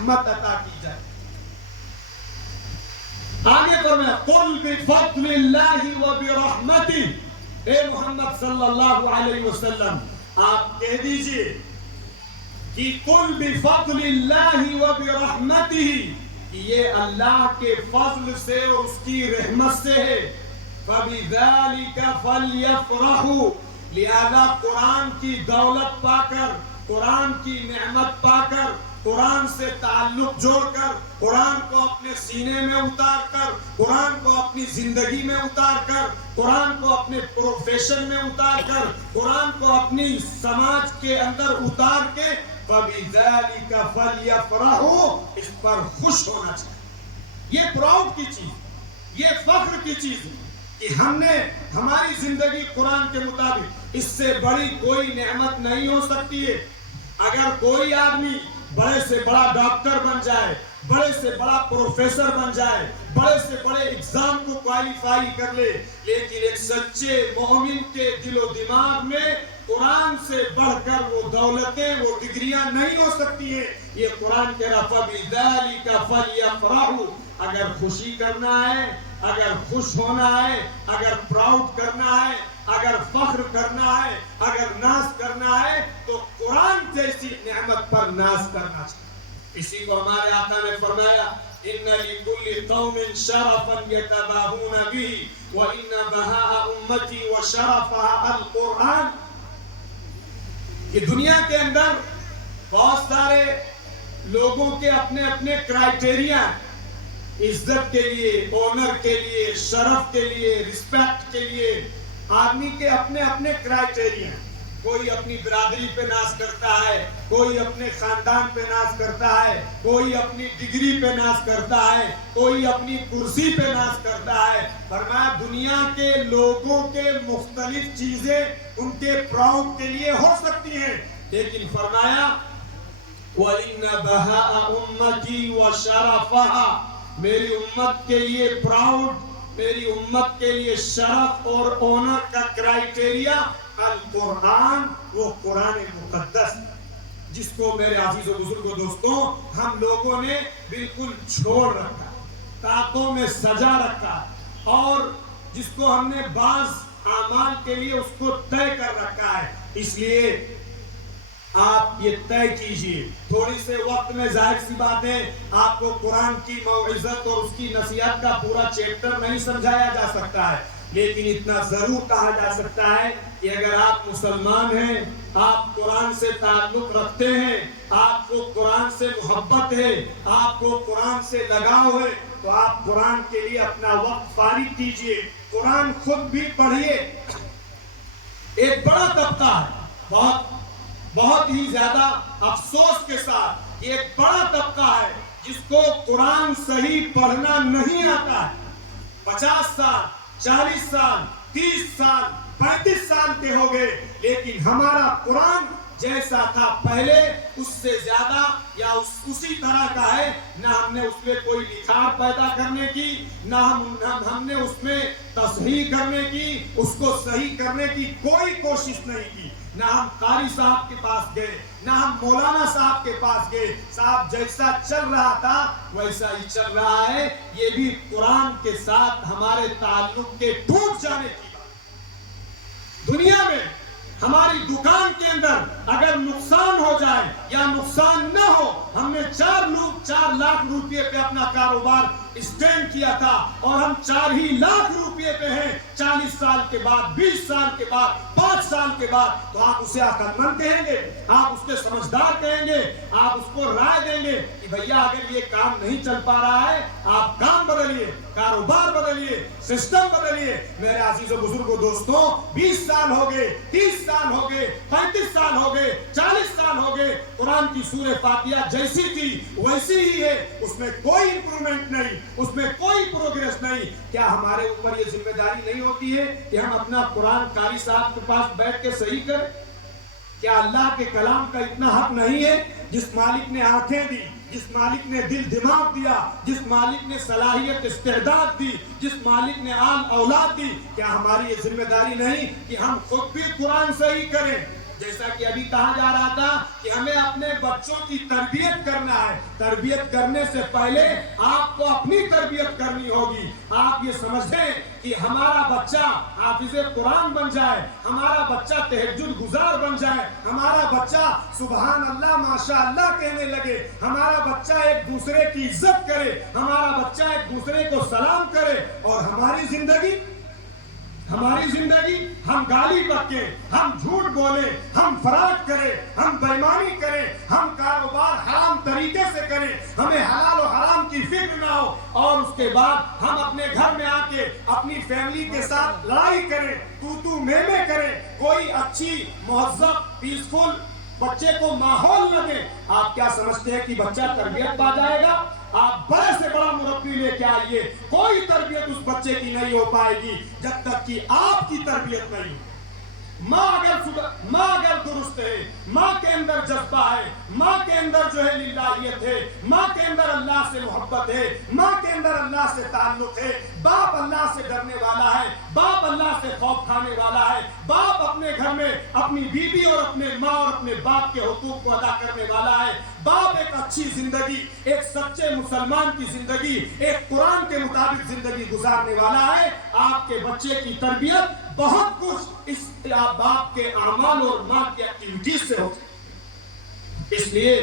رحمت عطا کی جائے. آگے فرمایا قل بفضل اللہ وبرحمتہ، اے محمد صلی اللہ علیہ وسلم آپ کہہ دیجئے کہ قل بفضل اللہ وبرحمتہ، یہ اللہ کے فضل سے اور اس کی رحمت سے ہے. فَبِذَلِكَ فَلْيَفْرَحُوا، لہذا قرآن کی دولت پا کر، قرآن کی نعمت پا کر، قرآن سے تعلق جوڑ کر، قرآن کو اپنے سینے میں اتار کر، قرآن کو اپنی زندگی میں اتار کر، قرآن کو اپنے پروفیشن میں اتار کر، قرآن کو اپنی سماج کے اندر اتار کے فَبِذَلِكَ فَلْيَفْرَحُوا، اس پر خوش ہونا چاہیے. یہ پراؤڈ کی چیز، یہ فخر کی چیز ہے کہ ہم نے ہماری زندگی قرآن کے مطابق، اس سے بڑی کوئی نعمت نہیں ہو سکتی ہے. اگر کوئی آدمی بڑے سے بڑا ڈاکٹر بن جائے، بڑے سے بڑا پروفیسر بن جائے، بڑے سے بڑے ایگزام کو کوالیفائی کر لے، لیکن ایک سچے مومن کے دل و دماغ میں قرآن سے بڑھ کر وہ دولتیں، وہ ڈگریاں نہیں ہو سکتی ہیں. یہ قرآن کہہ رہا فَبِذَلِكَ فَلْيَفْرَحُوا. اگر خوشی کرنا ہے، اگر خوش ہونا ہے، اگر پراؤڈ کرنا ہے، اگر فخر کرنا ہے، اگر ناز کرنا ہے تو قرآن جیسی نعمت پر ناز کرنا چاہیے. اسی کو ہمارے آقا نے فرمایا إِنَّ لِكُلِّ قَوْمٍ شَرَفًا يَتَبَاهُونَ بِهِ وَإِنَّ بَهَاءَ أُمَّتِي وَشَرَفَهَا الْقُرْآنِ. کہ دنیا کے اندر بہت سارے لوگوں کے اپنے اپنے کرائیٹیریا، عزت کے لیے، آنر کے لیے، شرف کے لیے، رسپیکٹ کے لیے آدمی کے اپنے اپنے کرائیٹیریا. کوئی اپنی برادری پہ ناز کرتا ہے، کوئی اپنے خاندان پہ ناز کرتا ہے، کوئی اپنی ڈگری پہ ناز کرتا ہے، کوئی اپنی کرسی پہ ناز کرتا ہے. فرمایا دنیا کے لوگوں کے مختلف چیزیں ان کے پراؤڈ کے لیے ہو سکتی ہیں، لیکن فرمایا وَإِنَّ بَهَاءَ أُمَّتِي وَشَرَفَهَا، میری امت کے لیے پراؤڈ، میری امت کے لیے شرف اور آنر کا کرائیٹیریا القرآن، وہ قرآن مقدس، جس کو میرے عزیز و بزرگ دوستوں ہم لوگوں نے بالکل چھوڑ رکھا، طاقوں میں سجا رکھا، اور جس کو ہم نے بعض اعمال کے لیے اس کو طے کر رکھا ہے. اس لیے آپ یہ طے کیجئے. تھوڑی سے وقت میں ظاہر سی بات ہے آپ کو قرآن کی موعظت اور اس کی نصیحت کا پورا چیپٹر نہیں سمجھایا جا سکتا ہے، لیکن اتنا ضرور کہا جا سکتا ہے کہ اگر آپ مسلمان ہیں، آپ قرآن سے تعلق رکھتے ہیں، آپ کو قرآن سے محبت ہے، آپ کو قرآن سے لگاؤ ہے، تو آپ قرآن کے لیے اپنا وقت فارغ کیجئے. قرآن خود بھی پڑھیے. ایک بڑا طبقہ ہے، بہت ہی زیادہ افسوس کے ساتھ ایک بڑا طبقہ ہے جس کو قرآن صحیح پڑھنا نہیں آتا ہے. 50 سال، 40 سال، 30 سال، 35 سال کے ہو گئے، لیکن ہمارا قرآن جیسا تھا پہلے اس سے زیادہ یا اسی طرح کا ہے. نہ ہم نے اس میں کوئی نکھار پیدا کرنے کی، نہ ہم نے اس میں تصحیح کرنے کی، اس کو صحیح کرنے کی کوئی کوشش نہیں کی. نہ ہم قاری صاحب کے پاس گئے، نہ ہم مولانا صاحب کے پاس گئے. صاحب جیسا چل رہا تھا ویسا ہی چل رہا ہے. یہ بھی قرآن کے ساتھ ہمارے تعلق کے ٹوٹ جانے کی بات. دنیا میں ہماری دکان کے اندر اگر نقصان ہو جائے یا نقصان نہ ہو، ہم نے 4 لاکھ روپے پہ اپنا کاروبار اسٹینڈ کیا تھا اور ہم 4 ہی لاکھ روپے پہ ہیں. 40 سال کے بعد، 20 سال کے بعد، 5 سال کے بعد تو آپ اسے عقل مند کہیں گے، آپ اس کے سمجھدار کہیں گے، آپ اس کو رائے دیں گے کہ بھیا اگر یہ کام نہیں چل پا رہا ہے آپ کام بدلیے، کاروبار بدلیے، سسٹم بدلیے. میرے عزیز و بزرگوں دوستوں 20 سال ہو گئے، 30 سال ہو گئے، 35 سال ہو گئے، 40 سال ہو گئے، قرآن کی سورہ فاتحہ جیسی تھی ویسی ہی ہے. اس میں کوئی امپرومنٹ نہیں، اس میں کوئی پروگریس نہیں. کیا ہمارے اوپر یہ ذمہ داری نہیں ہوتی ہے کہ ہم اپنا قرآن قاری صاحب کے پاس بیٹھ کے صحیح کریں؟ کیا اللہ کے کلام کا اتنا حق نہیں ہے؟ جس مالک نے آنکھیں دی، جس مالک نے دل دماغ دیا، جس مالک نے صلاحیت استعداد دی، جس مالک نے آل اولاد دی، کیا ہماری یہ ذمہ داری نہیں کہ ہم خود بھی قرآن صحیح کریں؟ جیسا کہ ابھی کہا جا رہا تھا کہ ہمیں اپنے بچوں کی تربیت کرنا ہے. تربیت کرنے سے پہلے آپ کو اپنی تربیت کرنی ہوگی. آپ یہ سمجھیں کہ ہمارا بچہ حافظ قرآن بن جائے, ہمارا بچہ تہجد گزار بن جائے, ہمارا بچہ سبحان اللہ ماشاء اللہ کہنے لگے, ہمارا بچہ ایک دوسرے کی عزت کرے, ہمارا بچہ ایک دوسرے کو سلام کرے, اور ہماری زندگی ہم گالی بکیں, ہم جھوٹ بولیں, ہم فراڈ کریں, ہم بےایمانی کریں, ہم کاروبار حرام طریقے سے کریں, ہمیں حلال و حرام کی فکر نہ ہو, اور اس کے بعد ہم اپنے گھر میں آ کے اپنی فیملی کے ساتھ لڑائی کریں, تو میں کریں, کوئی اچھی مہذب پیسفل بچے کو ماحول نہ دیں. آپ کیا سمجھتے ہیں کہ بچہ تربیت پا جائے گا؟ آپ بڑے سے بڑا مربی لے کے آئیے, کوئی تربیت اس بچے کی نہیں ہو پائے گی جب تک کہ آپ کی تربیت نہیں ہو. ماں اگر درست ہے, ماں کے اندر جذبہ ہے, ماں کے اندر جو ہے للہیت ہے, ماں کے اندر اللہ سے محبت ہے, ماں کے اندر اللہ سے تعلق ہے, باپ اللہ سے ڈرنے والا ہے, باپ اللہ سے خوف کھانے والا ہے, باپ اپنے گھر میں اپنی بیوی اور اپنے ماں اور اپنے باپ کے حقوق کو ادا کرنے والا ہے, باپ ایک اچھی زندگی, ایک سچے مسلمان کی زندگی, ایک قرآن کے مطابق زندگی گزارنے والا ہے, آپ کے بچے کی تربیت بہت کچھ اس باپ کے اعمال اور ماں کی ایکٹیویٹیز سے ہوتی ہے. اس لیے